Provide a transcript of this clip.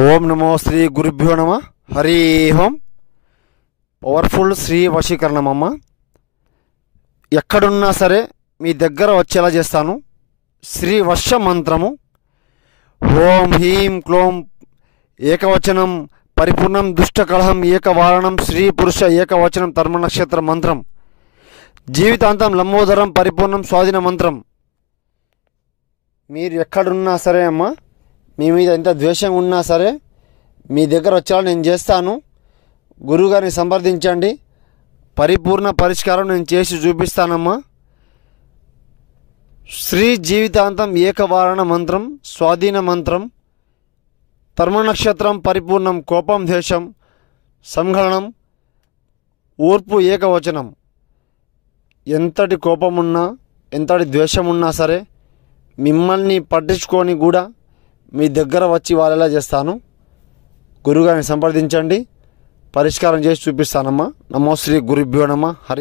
ఓం నమో శ్రీ గురుభ్యో నమ. హరి ఓం. పవర్ఫుల్ శ్రీ వశీకరణమమ్మ. ఎక్కడున్నా సరే మీ దగ్గర వచ్చేలా చేస్తాను. శ్రీ వశ మంత్రము ఓం హ్రీం క్లోం ఏకవచనం పరిపూర్ణం దుష్టకలహం ఏకవారణం శ్రీ పురుష ఏకవచనం తర్మ నక్షత్ర మంత్రం జీవితాంతం లంబోదరం పరిపూర్ణం స్వాధీన మంత్రం. మీరు ఎక్కడున్నా సరే అమ్మ, మీ మీద ఎంత ద్వేషంగా ఉన్నా సరే మీ దగ్గర వచ్చేలా నేను చేస్తాను. గురువుగారిని సంప్రదించండి, పరిపూర్ణ పరిష్కారం నేను చేసి చూపిస్తానమ్మా. శ్రీ జీవితాంతం ఏకవారణ మంత్రం స్వాధీన మంత్రం తర్మ నక్షత్రం పరిపూర్ణం కోపం ద్వేషం సంఘలనం ఓర్పు ఏకవచనం. ఎంతటి కోపం ఉన్నా ఎంతటి ద్వేషం ఉన్నా సరే మిమ్మల్ని పట్టించుకొని కూడా మీ దగ్గర వచ్చి వాళ్ళలా చేస్తాను. గురువుగారిని సంప్రదించండి, పరిష్కారం చేసి చూపిస్తానమ్మా. నమో శ్రీ గురుభ్యో నమ. హరి.